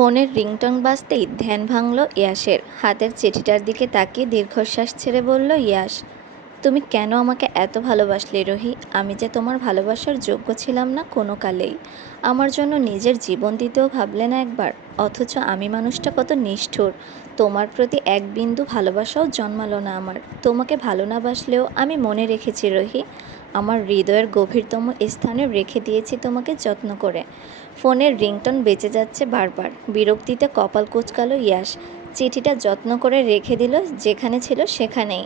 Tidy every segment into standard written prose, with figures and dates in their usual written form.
ফোনের রিংটোন বাজতেই ধ্যান ভাঙল ইয়াসের। হাতের চিঠিটার দিকে তাকিয়ে দীর্ঘশ্বাস ছেড়ে বলল, ইয়াস, তুমি কেন আমাকে এত ভালোবাসলে রোহি? আমি যে তোমার ভালোবাসার যোগ্য ছিলাম না কোনো কালেই। আমার জন্য নিজের জীবন দিতেও ভাবলে না একবার। অথচ আমি মানুষটা কত নিষ্ঠুর। তোমার প্রতি এক বিন্দু ভালোবাসাও জন্মালো না আমার। তোমাকে ভালো না বাসলেও আমি মনে রেখেছি রোহি। আমার হৃদয়ের গভীরতম স্থানে রেখে দিয়েছি তোমাকে যত্ন করে। ফোনের রিংটোন বেঁচে যাচ্ছে বারবার। বিরক্তিতে কপাল কুঁচকালো ইয়াস। চিঠিটা যত্ন করে রেখে দিল যেখানে ছিল সেখানেই।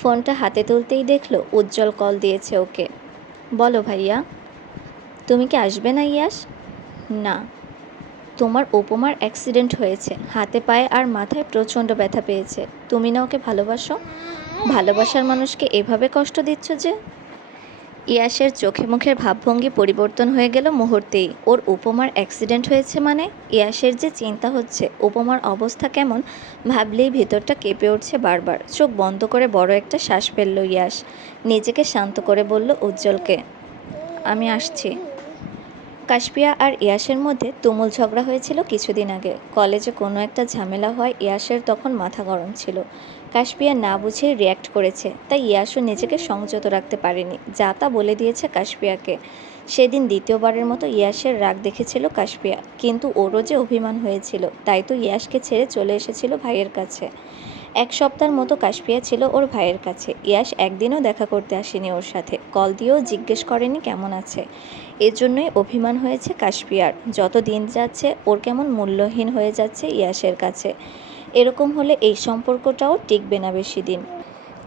ফোনটা হাতে তুলতেই দেখলো উজ্জ্বল কল দিয়েছে ওকে। বলো ভাইয়া। তুমি কি আসবে না ইয়াস? না। তোমার উপমার অ্যাক্সিডেন্ট হয়েছে। হাতে পায়ে আর মাথায় প্রচণ্ড ব্যথা পেয়েছে। তুমি না ওকে ভালোবাসো? ভালোবাসার মানুষকে এভাবে কষ্ট দিচ্ছ যে? ইয়াসের চোখে মুখের ভাবভঙ্গি পরিবর্তন হয়ে গেল মুহূর্তেই। ওর উপমার অ্যাক্সিডেন্ট হয়েছে মানে? ইয়াসের যে চিন্তা হচ্ছে উপমার অবস্থা কেমন ভাবলেই ভেতরটা কেঁপে উঠছে বারবার। চোখ বন্ধ করে বড় একটা শ্বাস ফেলল ইয়াস। নিজেকে শান্ত করে বলল উজ্জ্বলকে, আমি আসছি। কাশপিয়া আর ইয়াসের মধ্যে তুমুল ঝগড়া হয়েছিল কিছুদিন আগে। কলেজে কোনো একটা ঝামেলা হয়, ইয়াসের তখন মাথা গরম ছিল। কাশপিয়া না বুঝে রিয়্যাক্ট করেছে, তাই ইয়াসও নিজেকে সংযত রাখতে পারেনি, যা তা বলে দিয়েছে কাশপিয়াকে। সেদিন দ্বিতীয়বারের মতো ইয়াসের রাগ দেখেছিল কাশপিয়া, কিন্তু ওরও যে অভিমান হয়েছিল, তাই তো ইয়াসকে ছেড়ে চলে এসেছিল ভাইয়ের কাছে। এক সপ্তাহের মতো কাশপিয়া ছিল ওর ভাইয়ের কাছে। ইয়াস একদিনও দেখা করতে আসেনি ওর সাথে, কল দিয়েও জিজ্ঞেস করেনি কেমন আছে। এজন্যই অভিমান হয়েছে কাশপিয়ার। যত দিন যাচ্ছে ওর কেমন মূল্যহীন হয়ে যাচ্ছে ইয়াসের কাছে। এরকম হলে এই সম্পর্কটাও টিকবে না বেশি দিন।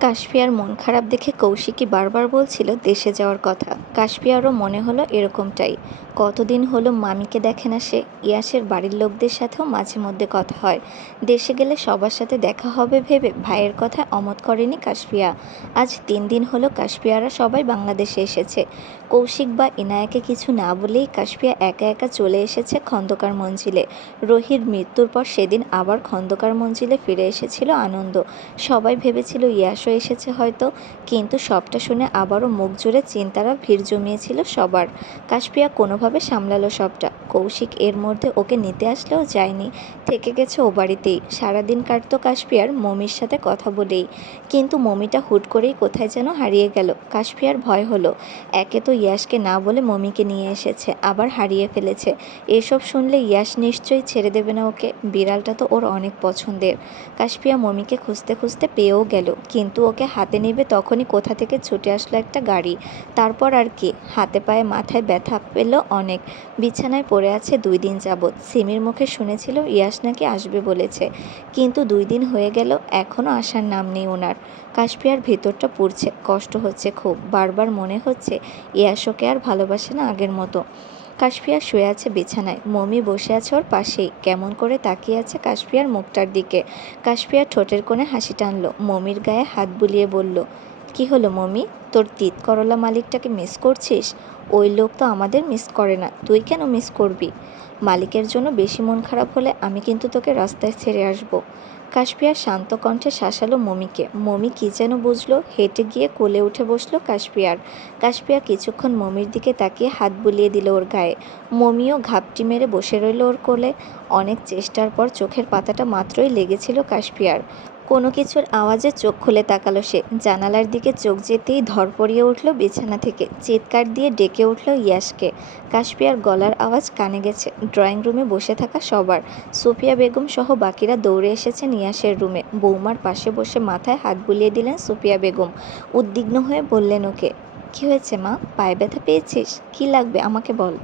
কাশপিয়ার মন খারাপ দেখে কৌশিকী বারবার বলছিল দেশে যাওয়ার কথা। কাশপিয়ারও মনে হলো এরকমটাই। কতদিন হলো মামিকে দেখে না সে। ইয়াসের বাড়ির লোকদের সাথেও মাঝে মধ্যে কথা হয়। দেশে গেলে সবার সাথে দেখা হবে ভেবে ভাইয়ের কথা অমত করেনি কাশপিয়া। আজ 3 দিন হলো কাশপিয়ারা সবাই বাংলাদেশে এসেছে। কৌশিক বা ইনায়াকে কিছু না বলেই কাশপিয়া একা একা চলে এসেছে খন্দকার মঞ্জিলে। রোহির মৃত্যুর পর সেদিন আবার খন্দকার মঞ্জিলে ফিরে এসেছিল আনন্দ। সবাই ভেবেছিল ইয়াসও এসেছে হয়তো, কিন্তু সবটা শুনে আবারও মুখ জুড়ে চিন্তারা ভিড় জমিয়েছিল সবার। কাশপিয়া কোনোভাবে সামলালো সবটা। কৌশিক এর মধ্যে ওকে নিতে আসলেও যায়নি, থেকে গেছে ও বাড়িতেই। সারাদিন কাটতো কাশপিয়ার মমির সাথে কথা বলেই, কিন্তু মমিটা হুট করেই কোথায় যেন হারিয়ে গেল। কাশপিয়ার ভয় হলো, একে তো ইয়াসকে না বলে মমিকে নিয়ে এসেছে, আবার হারিয়ে ফেলেছে। এসব শুনলে ইয়াস নিশ্চয়ই ছেড়ে দেবে না ওকে। বিড়ালটা তো ওর অনেক পছন্দের। কাশপিয়া মমিকে খুঁজতে খুঁজতে পেয়েও গেল, কিন্তু ওকে হাতে নেবে তখনই কোথা থেকে ছুটে আসলো একটা গাড়ি। তারপর আর কি, হাতে পায়ে মাথায় ব্যথা পেল অনেক। বিছানায় পড়ে আছে 2 দিন যাবৎ। সিমির মুখে শুনেছিল ইয়াস নাকি আসবে বলেছে, কিন্তু 2 দিন হয়ে গেল এখনও আসার নাম নেই ওনার। কাশপিয়ার ভেতরটা পুড়ছে, কষ্ট হচ্ছে খুব। বারবার মনে হচ্ছে ইয়াস ওকে আর ভালোবাসে না আগের মতো। কাশপিয়া শুয়ে আছে বিছানায়, মমি বসে আছে ওর পাশেই, কেমন করে তাকিয়ে আছে কাশপিয়ার মুখটার দিকে। কাশপিয়া ঠোঁটের কোণে হাসি টানলো, মমির গায়ে হাত বুলিয়ে বলল, কি হলো মমি, তোর তিত করলা মালিকটাকে মিস করছিস? ওই লোক তো আমাদের মিস করে না, তুই কেন মিস করবি? মালিকের জন্য বেশি মন খারাপ হলে আমি কিন্তু তোকে রাস্তায় ছেড়ে আসবো। কাশপিয়া শান্ত কণ্ঠে শাসালো মমিকে। মমি কি যেন বুঝলো, হেঁটে গিয়ে কোলে উঠে বসলো কাশপিয়ার। কাশপিয়া কিছুক্ষণ মমির দিকে তাকিয়ে হাত বুলিয়ে দিল ওর গায়ে। মমিও ঘাপটি মেরে বসে রইল ওর কোলে। অনেক চেষ্টার পর চোখের পাতাটা মাত্রই লেগেছিল কাশপিয়ার। কোনো কিছুর আওয়াজে চোখ খুলে তাকালো সে। জানালার দিকে চোখ যেতেই ধরপড়িয়ে উঠল বিছানা থেকে, চিৎকার দিয়ে ডেকে উঠল ইয়াসকে। কাশপিয়ার গলার আওয়াজ কানে গেছে ড্রয়িং রুমে বসে থাকা সবার। সুফিয়া বেগম সহ বাকিরা দৌড়ে এসেছেন ইয়াসের রুমে। বৌমার পাশে বসে মাথায় হাত বুলিয়ে দিলেন সুফিয়া বেগম। উদ্বিগ্ন হয়ে বললেন ওকে, কি হয়েছে মা, পায়ে ব্যথা পেয়েছিস? কি লাগবে আমাকে বল।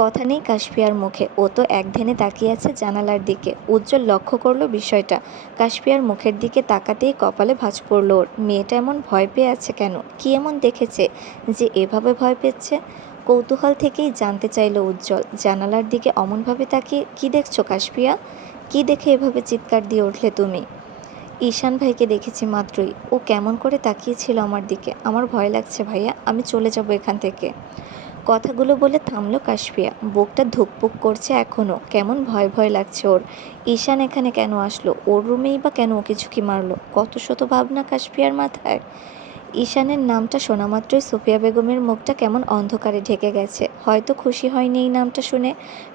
কথা নেই কাশপিয়ার মুখে, ও তো একধ্যানে তাকিয়ে আছে জানালার দিকে। উজ্জ্বল লক্ষ্য করলো বিষয়টা। কাশপিয়ার মুখের দিকে তাকাতেই কপালে ভাঁজ পড়ল ওর। মেয়েটা এমন ভয় পেয়ে আছে কেন? কি এমন দেখেছে যে এভাবে ভয় পেচ্ছে? কৌতূহল থেকেই জানতে চাইল উজ্জ্বল। জানালার দিকে অমনভাবে তাকিয়ে কি দেখছো কাশপিয়া? কি দেখে এভাবে চিৎকার দিয়ে উঠলে তুমি? ঈশান ভাইকে দেখেছি মাত্রই, ও কেমন করে তাকিয়েছিল আমার দিকে। আমার ভয় লাগছে ভাইয়া, আমি চলে যাব এখান থেকে। কথাগুলো বলে থামলো কাশপিয়া। বুকটা ধুকপুক করছে এখনও, কেমন ভয় ভয় লাগছে ওর। ঈশান এখানে কেন আসলো? ওর রুমেই বা কেন ওকে ঝুঁকি মারলো? কত শত ভাবনা কাশপিয়ার মাথায়। ঈশানের নামটা শোনামাত্রই সুফিয়া বেগমের মুখটা কেমন অন্ধকারে ঢেকে গেছে। হয়তো খুশি হয়নি এই নামটা শুনে।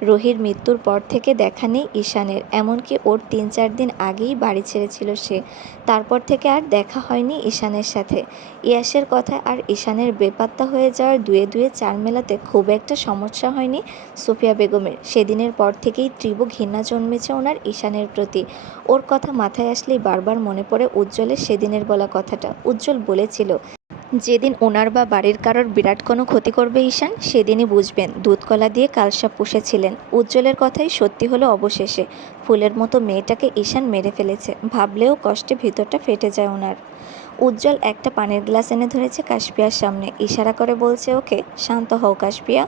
রুহির মৃত্যুর পর থেকে দেখা নেই ঈশানের, এমনকি ওর ৩-৪ দিন আগেই বাড়ি ছেড়েছিল সে। তারপর থেকে আর দেখা হয়নি ঈশানের সাথে। ইয়াসের কথায় আর ঈশানের বেপাত্তা হয়ে যাওয়ার দুয়ে দুয়ে চার মেলাতে খুব একটা সমস্যা হয়নি সুফিয়া বেগমের। সেদিনের পর থেকেই তীব্র ঘৃণা জন্মেছে ওনার ঈশানের প্রতি। ওর কথা মাথায় আসলেই বারবার মনে পড়ে উজ্জ্বলের সেদিনের বলা কথাটা। উজ্জ্বল বলেছিল, যেদিন ওনার বা বাড়ির কারোর বিরাট কোনো ক্ষতি করবে ঈশান, সেদিনই বুঝবেন দুধকলা দিয়ে কালসাপ পুষেছিলেন। উজ্জ্বলের কথাই সত্যি হলো অবশেষে। ফুলের মতো মেয়েটাকে ঈশান মেরে ফেলেছে। ভাবলেও কষ্টে ভিতরটা ফেটে যায় ওনার। উজ্জ্বল একটা পানির গ্লাস এনে ধরেছে কাশপিয়ার সামনে, ইশারা করে বলছে, ওকে শান্ত হও কাশপিয়া।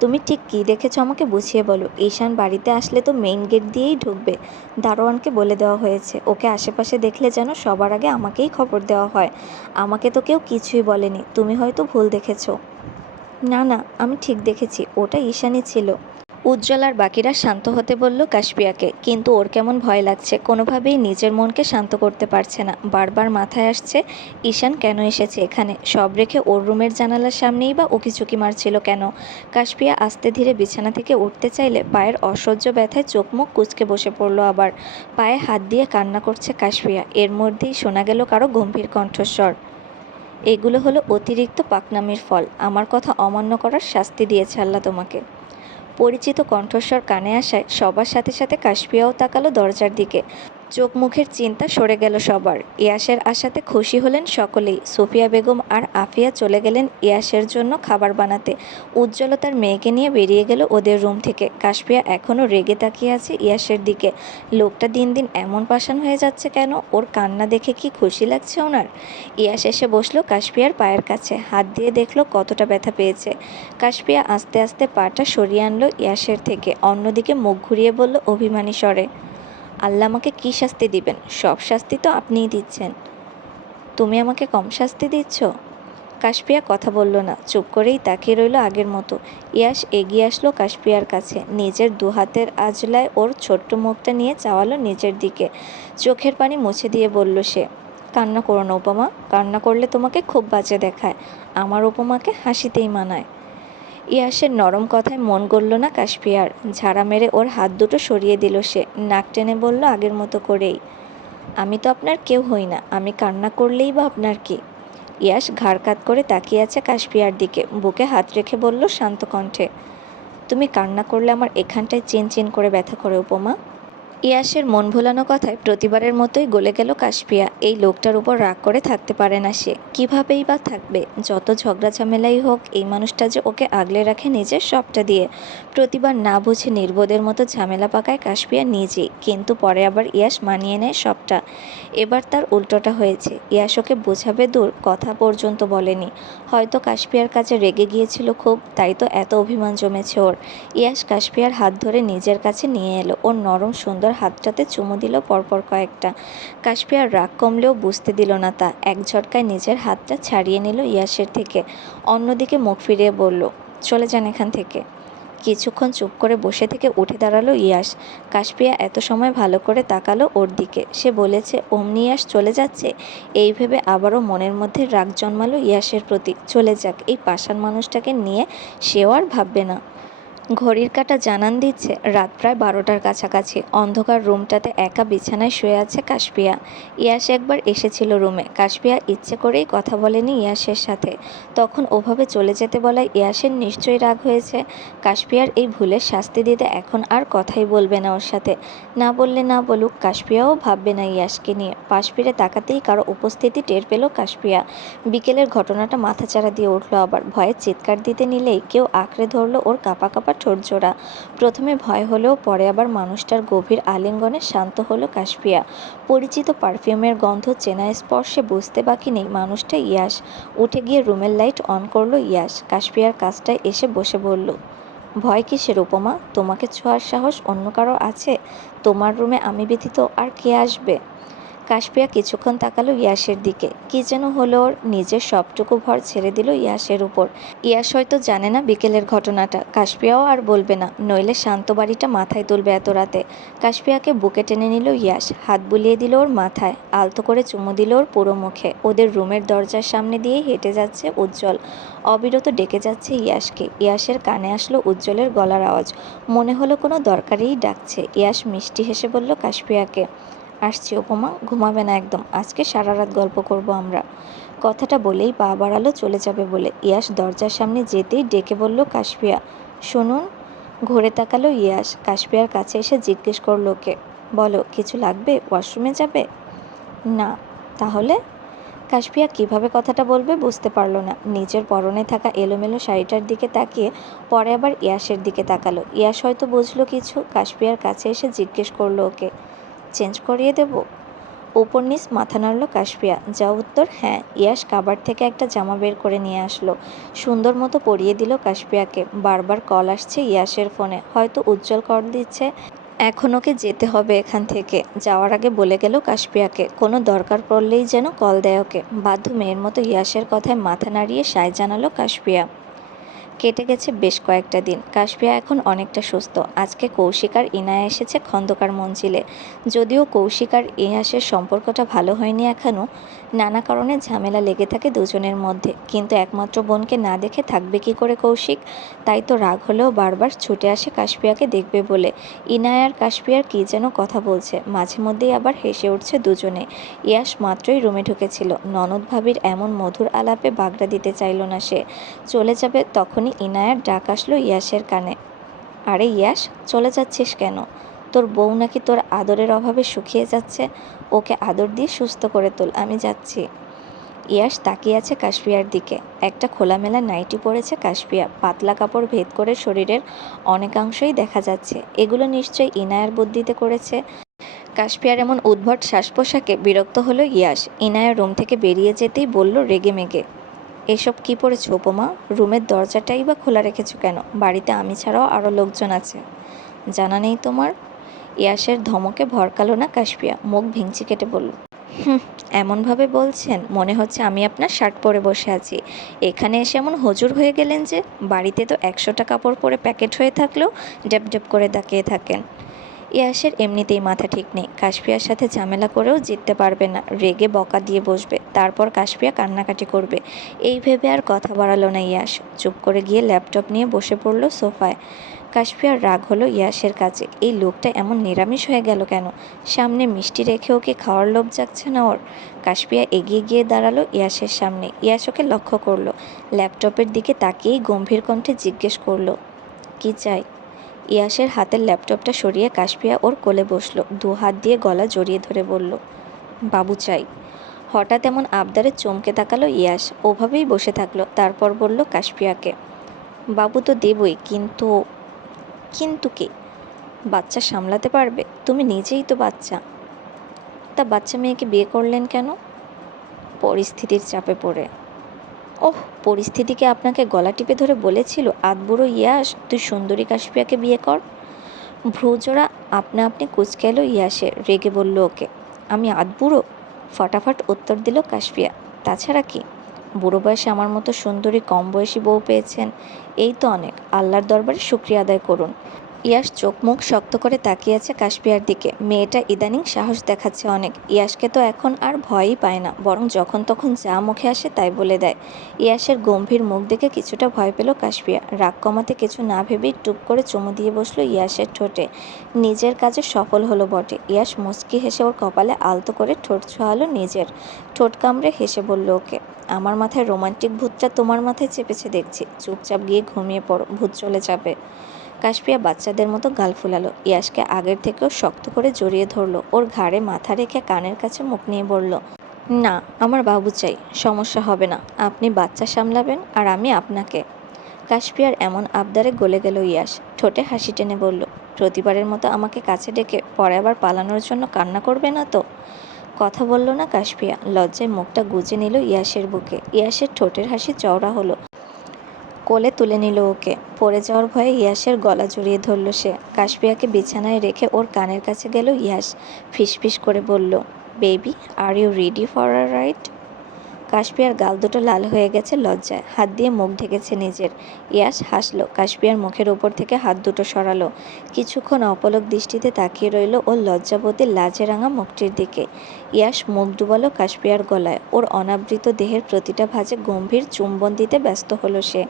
তুমি ঠিক কী দেখেছো আমাকে বুঝিয়ে বলো। ঈশান বাড়িতে আসলে তো মেইন গেট দিয়েই ঢুকবে। দারোয়ানকে বলে দেওয়া হয়েছে ওকে আশেপাশে দেখলে যেন সবার আগে আমাকেই খবর দেওয়া হয়। আমাকে তো কেউ কিছুই বলেনি। তুমি হয়তো ভুল দেখেছো। না না, আমি ঠিক দেখেছি, ওটা ঈশানই ছিল। উজ্জ্বল আর বাকিরা শান্ত হতে বলল কাশপিয়াকে, কিন্তু ওর কেমন ভয় লাগছে। কোনোভাবেই নিজের মনকে শান্ত করতে পারছে না। বারবার মাথায় আসছে ঈশান কেন এসেছে এখানে। সব রেখে ওর রুমের জানালার সামনেই বা উকিঝুঁকি মারছিল কেন। কাশপিয়া আস্তে ধীরে বিছানা থেকে উঠতে চাইলে পায়ের অসহ্য ব্যথায় চোখ মুখ কুঁচকে বসে পড়ল আবার। পায়ে হাত দিয়ে কান্না করছে কাশপিয়া। এর মধ্যেই শোনা গেল কারো গম্ভীর কণ্ঠস্বর, এগুলো হলো অতিরিক্ত পাকনামির ফল। আমার কথা অমান্য করার শাস্তি দিয়েছে আল্লাহ তোমাকে। পরিচিত কণ্ঠস্বর কানে আসায় সবার সাথে সাথে কাশপিয়াও তাকালো দরজার দিকে। চোখ মুখের চিন্তা সরে গেল সবার। ইয়াসের আশাতে খুশি হলেন সকলেই। সুফিয়া বেগম আর আফিয়া চলে গেলেন ইয়াসের জন্য খাবার বানাতে। উজ্জ্বল তার মেয়েকে নিয়ে বেরিয়ে গেল ওদের রুম থেকে। কাশপিয়া এখনও রেগে তাকিয়ে আছে ইয়াসের দিকে। লোকটা দিন দিন এমন পাষাণ হয়ে যাচ্ছে কেন। ওর কান্না দেখে কি খুশি লাগছে ওনার। ইয়াস এসে বসলো কাশপিয়ার পায়ের কাছে, হাত দিয়ে দেখলো কতটা ব্যথা পেয়েছে। কাশপিয়া আস্তে আস্তে পাটা সরিয়ে আনলো ইয়াসের থেকে। অন্যদিকে মুখ ঘুরিয়ে বলল অভিমানী স্বরে, আল্লাহ আমাকে কী শাস্তি দিবেন? সব শাস্তি তো আপনিই দিচ্ছেন। তুমি আমাকে কম শাস্তি দিচ্ছ? কাশপিয়া কথা বলল না, চুপ করেই তাকিয়ে রইল আগের মতো। ইয়াস এগিয়ে আসলো কাশপিয়ার কাছে, নিজের দুহাতের আজলায় ওর ছোট্ট মুখটা নিয়ে চাওয়ালো নিজের দিকে। চোখের পানি মুছে দিয়ে বলল সে, কান্না করো না উপমা। কান্না করলে তোমাকে খুব বাজে দেখায়। আমার উপমাকে হাসিতেই মানায়। ইয়াসের নরম কথায় মন গলল না কাশপিয়ার। ঝাড়া মেরে ওর হাত দুটো সরিয়ে দিল সে। নাক টেনে বলল আগের মতো করেই, আমি তো আপনার কেউ হই না। আমি কান্না করলেই বা আপনার কি? ইয়াস ঘাড় কাত করে তাকিয়ে আছে কাশপিয়ার দিকে। বুকে হাত রেখে বলল শান্ত কণ্ঠে, তুমি কান্না করলে আমার এখানটায় চিনচিন করে ব্যথা করে উপমা। ইয়াসের মন ভোলানো কথায় প্রতিবারের মতোই গলে গেল কাশপিয়া। এই লোকটার উপর রাগ করে থাকতে পারে না সে। কীভাবেই বা থাকবে? যত ঝগড়া ঝামেলাই হোক, এই মানুষটা যে ওকে আগলে রাখে নিজের সবটা দিয়ে। প্রতিবার না বুঝে নির্বোধের মতো ঝামেলা পাকায় কাশপিয়া নিজেই, কিন্তু পরে আবার ইয়াস মানিয়ে নেয় সবটা। এবার তার উল্টোটা হয়েছে। ইয়াস ওকে বোঝাবে দূর, কথা পর্যন্ত বলেনি। হয়তো কাশপিয়ার কাছে রেগে গিয়েছিল খুব, তাই তো এত অভিমান জমেছে ওর। ইয়াস কাশপিয়ার হাত ধরে নিজের কাছে নিয়ে এলো। ওর নরম সুন্দর হাতটাতে চুমু দিল পরপর কয়েকটা। কাশপিয়ার রাগ কমলেও বুঝতে দিল না তা। এক ঝটকায় নিজের হাতটা ছাড়িয়ে নিল ইয়াসের থেকে। অন্যদিকে মুখ ফিরিয়ে বলল, চলে যান এখান থেকে। কিছুক্ষণ চুপ করে বসে থেকে উঠে দাঁড়ালো ইয়াস। কাশপিয়া এত সময় ভালো করে তাকালো ওর দিকে। সে বলেছে অমনি ইয়াস চলে যাচ্ছে? এই ভেবে আবারও মনের মধ্যে রাগ জন্মালো ইয়াসের প্রতি। চলে যাক, এই পাষাণ মানুষটাকে নিয়ে সেও আর ভাববে না। ঘড়ির কাঁটা জানান দিচ্ছে রাত প্রায় 12টার কাছাকাছি। অন্ধকার রুমটাতে একা বিছানায় শুয়ে আছে কাশপিয়া। ইয়াস একবার এসেছিল রুমে। কাশপিয়া ইচ্ছে করেই কথা বলেনি ইয়াসের সাথে। তখন ওভাবে চলে যেতে বলায় ইয়াসের নিশ্চয়ই রাগ হয়েছে। কাশপিয়ার এই ভুলের শাস্তি দিতে এখন আর কথাই বলবে না ওর সাথে। না বললে না বলুক, কাশপিয়াও ভাববে না ইয়াসকে নিয়ে। পাশ ফিরে তাকাতেই কারো উপস্থিতি টের পেল কাশপিয়া। বিকেলের ঘটনাটা মাথাচাড়া দিয়ে উঠল আবার। ভয়ে চিৎকার দিতে নিলেই কেউ আঁকড়ে ধরল ওর কাঁপা কাঁপা ঠোঁটজোড়া। প্রথমে ভয় হলেও পরে আবার মানুষটার গভীর আলিঙ্গনে শান্ত হলো কাশপিয়া। পরিচিত পারফিউমের গন্ধ, চেনা স্পর্শে বুঝতে বাকি নেই মানুষটা ইয়াস। উঠে গিয়ে রুমের লাইট অন করলো ইয়াস। কাশপিয়ার কাছটায় এসে বসে বলল, ভয় কিসের উপমা? তোমাকে ছোঁয়ার সাহস অন্য কারো আছে? তোমার রুমে আমি ব্যতীত আর কে আসবে? কাশপিয়া কিছুক্ষণ তাকালো ইয়াসের দিকে। কি যেন হলো ওর, নিজের সবটুকু ভর ছেড়ে দিল ইয়াসের উপর। ইয়াস হয়তো জানে না বিকেলের ঘটনাটা, কাশপিয়াও আর বলবে না, নইলে শান্ত বাড়িটা মাথায় তুলবে এত রাতে। কাশপিয়াকে বুকে টেনে নিল ইয়াস, হাত বুলিয়ে দিল ওর মাথায়, আলতো করে চুমু দিল ওর পুরো মুখে। ওদের রুমের দরজার সামনে দিয়েই হেঁটে যাচ্ছে উজ্জ্বল, অবিরত ডেকে যাচ্ছে ইয়াসকে। ইয়াসের কানে আসলো উজ্জ্বলের গলার আওয়াজ, মনে হলো কোনো দরকারেই ডাকছে। ইয়াস মিষ্টি হেসে বলল কাশপিয়াকে, আসছি উপমা, ঘুমাবে না একদম, আজকে সারা রাত গল্প করব আমরা। কথাটা বলেই পা বাড়ালো চলে যাবে বলে। ইয়াস দরজার সামনে যেতেই ডেকে বলল কাশপিয়া, শুনুন। ঘুরে তাকালো ইয়াস, কাশপিয়ার কাছে এসে জিজ্ঞেস করলো ওকে, বলো কিছু লাগবে, ওয়াশরুমে যাবে? না। তাহলে? কাশপিয়া কিভাবে কথাটা বলবে বুঝতে পারল না। নিজের পরনে থাকা এলোমেলো শাড়িটার দিকে তাকিয়ে পরে আবার ইয়াসের দিকে তাকালো। ইয়াস হয়তো বুঝলো কিছু, কাশপিয়ার কাছে এসে জিজ্ঞেস করলো ওকে, চেঞ্জ করিয়ে দেব? উপর নিচ মাথা নাড়ল কাশপিয়া। যা উত্তর হ্যাঁ। ইয়াস কাবার থেকে একটা জামা বের করে নিয়ে আসলো, সুন্দর মতো পরিয়ে দিল কাশপিয়াকে। বারবার কল আসছে ইয়াসের ফোনে, হয়তো উজ্জ্বল কল দিচ্ছে। এখন ওকে যেতে হবে এখান থেকে। যাওয়ার আগে বলে গেল কাশপিয়াকে, কোনো দরকার পড়লেই যেন কল দেয় ওকে। বাধ্য মেয়ের মতো ইয়াসের কথায় মাথা নাড়িয়ে সায় জানালো কাশপিয়া। কেটে গেছে বেশ কয়েকটা দিন। কাশপিয়া এখন অনেকটা সুস্থ। আজকে কৌশিক আর ইনায়া এসেছে খন্দকার মঞ্জিলে। যদিও কৌশিক আর ইয়াসের সম্পর্কটা ভালো হয়নি এখনও, নানা কারণে ঝামেলা লেগে থাকে দুজনের মধ্যে। কিন্তু একমাত্র বোনকে না দেখে থাকবে কি করে কৌশিক? তাই তো রাগ হলেও বারবার ছুটে আসে কাশপিয়াকে দেখবে বলে। ইনায়া আর কাশপিয়ার কী যেন কথা বলছে, মাঝে মধ্যেই আবার হেসে উঠছে দুজনে। ইয়াস মাত্রই রুমে ঢুকেছিল, ননদ ভাবির এমন মধুর আলাপে বাগড়া দিতে চাইল না সে। চলে যাবে তখনই ইনায়ার ডাক আসলো ইয়াসের কানে, আরে ইয়াস, চলে যাচ্ছিস কেন? তোর বউ নাকি তোর আদরের অভাবে শুকিয়ে যাচ্ছে, ওকে আদর দিয়ে সুস্থ করে তোল, আমি যাচ্ছি। ইয়াস তাকিয়ে আছে কাশপিয়ার দিকে। একটা খোলামেলা নাইটি পরেছে কাশপিয়া, পাতলা কাপড় ভেদ করে শরীরের অনেকাংশই দেখা যাচ্ছে। এগুলো নিশ্চয়ই ইনায়ার বুদ্ধিতে করেছে। কাশপিয়ার এমন উদ্ভট শ্বাস পোশাকে বিরক্ত হলো ইয়াস। ইনায়া রুম থেকে বেরিয়ে যেতেই বলল রেগে মেগে, এসব কি পড়েছো উপমা? রুমের দরজাটাই বা খোলা রেখেছো কেন? বাড়িতে আমি ছাড়াও আরও লোকজন আছে, জানা নেই তোমার? ইয়াসের ধমকে ভরকালো না কাশপিয়া, মুখ ভেঙচি কেটে বলল, হুম, এমনভাবে বলছেন মনে হচ্ছে আমি আপনার শার্ট পরে বসে আছি। এখানে এসে এমন হুজুর হয়ে গেলেন যে, বাড়িতে তো 100টা কাপড় পরে প্যাকেট হয়ে থাকলেও ডেপ ডেপ করে তাকিয়ে থাকেন। ইয়াসের এমনিতেই মাথা ঠিক নেই, কাশপিয়ার সাথে ঝামেলা করেও জিততে পারবে না, রেগে বকা দিয়ে বসবে, তারপর কাশপিয়া কান্নাকাটি করবে। এই ভেবে আর কথা বাড়ালো না ইয়াস, চুপ করে গিয়ে ল্যাপটপ নিয়ে বসে পড়ল সোফায়। কাশপিয়ার রাগ হলো ইয়াসের কাছে, এই লোকটা এমন নিরামিষ হয়ে গেল কেন? সামনে মিষ্টি রেখেও কি খাওয়ার লোভ যাচ্ছে না ওর? কাশপিয়া এগিয়ে গিয়ে দাঁড়ালো ইয়াসের সামনে। ইয়াস ওকে লক্ষ্য করলো, ল্যাপটপের দিকে তাকিয়েই গম্ভীর কণ্ঠে জিজ্ঞেস করলো, কি চাই? ইয়াসের হাতের ল্যাপটপটা সরিয়ে কাশপিয়া ওর কোলে বসলো, দু হাত দিয়ে গলা জড়িয়ে ধরে বলল, বাবু চাই। হঠাৎ এমন আবদারে চমকে তাকালো ইয়াস, ওভাবেই বসে থাকলো। তারপর বলল কাশপিয়াকে, বাবু তো দেবই, কিন্তু। কিন্তু কি? বাচ্চা সামলাতে পারবে? তুমি নিজেই তো বাচ্চা। তা বাচ্চা মেয়েকে বিয়ে করলেন কেন? পরিস্থিতির চাপে পড়ে। ওহ, পরিস্থিতিকে আপনাকে গলা টিপে ধরে বলেছিল, আধবুড়ো ইয়াস তুই সুন্দরী কাশপিয়াকে বিয়ে কর? ভ্রুজোড়া আপনা আপনি কুঁচকে এলো ইয়াসের, রেগে বলল ওকে, আমি আধবুড়ো? ফটাফট উত্তর দিল কাশপিয়া, তাছাড়া কি? বুড়ো বয়সে আমার মতো সুন্দরী কম বয়সী বউ পেয়েছেন, এই তো অনেক, আল্লাহর দরবারে শুকরিয়া আদায় করুন। ইয়াস চোখ মুখ শক্ত করে তাকিয়ে আছে কাশপিয়ার দিকে। মেয়েটা ইদানিং সাহস দেখাচ্ছে অনেক। ইয়াসকে তো এখন আর ভয়ই পায় না, বরং যখন তখন যা মুখে আসে তাই বলে দেয়। ইয়াসের গম্ভীর মুখ দেখে কিছুটা ভয় পেল কাশপিয়া। রাগ কমাতে কিছু না ভেবেই টুপ করে চুমু দিয়ে বসলো ইয়াসের ঠোঁটে। নিজের কাজে সফল হলো বটে। ইয়াস মুচকি হেসে ওর কপালে আলতো করে ঠোঁট ছোঁয়ালো নিজের। ঠোঁট কামড়ে হেসে বলল ওকে, আমার মাথায় রোমান্টিক ভূতটা তোমার মাথায় চেপেছে দেখছি, চুপচাপ গিয়ে ঘুমিয়ে পড়ো, ভূত চলে যাবে। কাশপিয়া বাচ্চাদের মতো গাল ফুলালো। ইয়াসকে আগের থেকেও শক্ত করে জড়িয়ে ধরলো, ওর ঘাড়ে মাথা রেখে কানের কাছে মুখ নিয়ে বলল, না, আমার বাবু চাই, সমস্যা হবে না, আপনি বাচ্চা সামলাবেন আর আমি আপনাকে। কাশপিয়ার এমন আবদারে গলে গেল ইয়াস, ঠোঁটে হাসি টেনে বলল, প্রতিবারের মতো আমাকে কাছে ডেকে পরে আবার পালানোর জন্য কান্না করবে না তো? কথা বলল না কাশপিয়া, লজ্জায় মুখটা গুজে নিল ইয়াসের বুকে। ইয়াসের ঠোঁটের হাসি চওড়া হলো, কোলে তুলে নিল ওকে। পড়ে যাওয়ার ভয়ে ইয়াসের গলা জড়িয়ে ধরল সে। কাশপিয়াকে বিছানায় রেখে ওর কানের কাছে গেল ইয়াস, ফিসফিস করে বলল, baby, are you ready for a ride? কাশপিয়ার গাল দুটো লাল হয়ে গেছে লজ্জায়, হাত দিয়ে মুখ ঢেকেছে নিজের। ইয়াশ হাসল, কাশপিয়ার মুখের উপর থেকে হাত দুটো সরালো। কিছুক্ষণ অপলক দৃষ্টিতে তাকিয়ে রইল ওর লজ্জাবতী লাজে রাঙা মুখটির দিকে। ইয়াশ মুখ ডুবালো কাশপিয়ার গলায়, ওর অনাবৃত দেহের প্রতিটা ভাঁজে গম্ভীর চুম্বন দিতে ব্যস্ত হলো সে।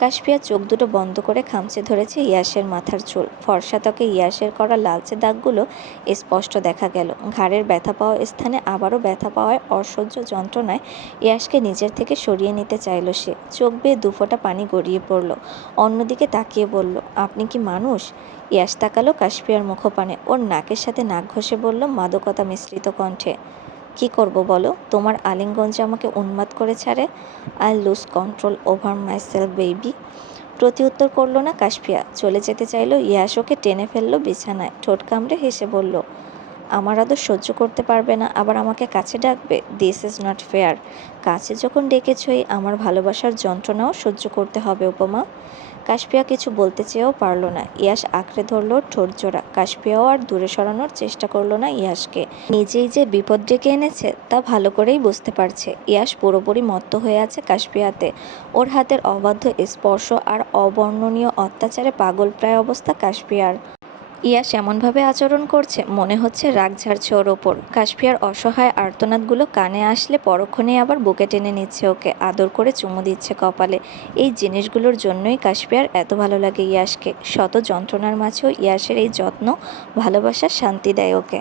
কাশপিয়ার চোখ দুটো বন্ধ করে খামচে ধরেছে ইয়াশের মাথার চুল। ফর্সা ত্বকে ইয়াশের করা লালচে দাগগুলো স্পষ্ট দেখা গেল। ঘাড়ের ব্যথা পাওয়া স্থানে আবারও ব্যথা পাওয়ায় অসহ্য যন্ত্রণায় ইয়াশকে নিজের থেকে সরিয়ে নিতে চাইল সে। চোখ বেয়ে দুফোঁটা পানি গড়িয়ে পড়ল। অন্যদিকে তাকিয়ে বলল, আপনি কি মানুষ? ইয়াশ তাকালো কাশপিয়ার মুখপানে, ওর নাকের সাথে নাক ঘষে বলল মাদকতা মিশ্রিত কণ্ঠে, কি করব বলো? তোমার আলিঙ্গন যে আমাকে উন্মাদ করে ছাড়ে। I lose control over myself baby. প্রতি উত্তর করল না কাশপিয়া। চলে যেতে চাইল ইয়াশ ওকে টেনে ফেললো বিছানায়, ঠোঁট কামড়ে হেসে বলল, আমার আদর সহ্য করতে পারবে না, আবার আমাকে কাছে ডাকবে? This is not fair. কাছে যখন ডেকেছই, আমার ভালোবাসার যন্ত্রণাও সহ্য করতে হবে উপমা। কাশপিয়া কিছু বলতে চেয়েও পারল না। ইয়াশ আঁকড়ে ধরল ঠোঁট জোড়া। কাশপিয়াও আর দূরে সরানোর চেষ্টা করল না ইয়াশকে। নিজেই যে বিপদ ডেকে এনেছে তা ভালো করেই বুঝতে পারছে। ইয়াশ পুরোপুরি মত্ত হয়ে আছে কাশপিয়াতে। ওর হাতের অবাধ্য স্পর্শ আর অবর্ণনীয় অত্যাচারে পাগলপ্রায় অবস্থা কাশপিয়ার। ইয়াশ এমনভাবে আচরণ করছে, মনে হচ্ছে রাগ ঝাড়ছে ওর ওপর। কাশপিয়ার অসহায় আর্তনাদগুলো কানে আসলে পরক্ষণেই আবার বুকে টেনে নিচ্ছে ওকে, আদর করে চুমু দিচ্ছে কপালে। এই জিনিসগুলোর জন্যই কাশপিয়ার এত ভালো লাগে ইয়াশকে। শত যন্ত্রণার মাঝেও ইয়াশের এই যত্ন, ভালোবাসা শান্তি দেয় ওকে।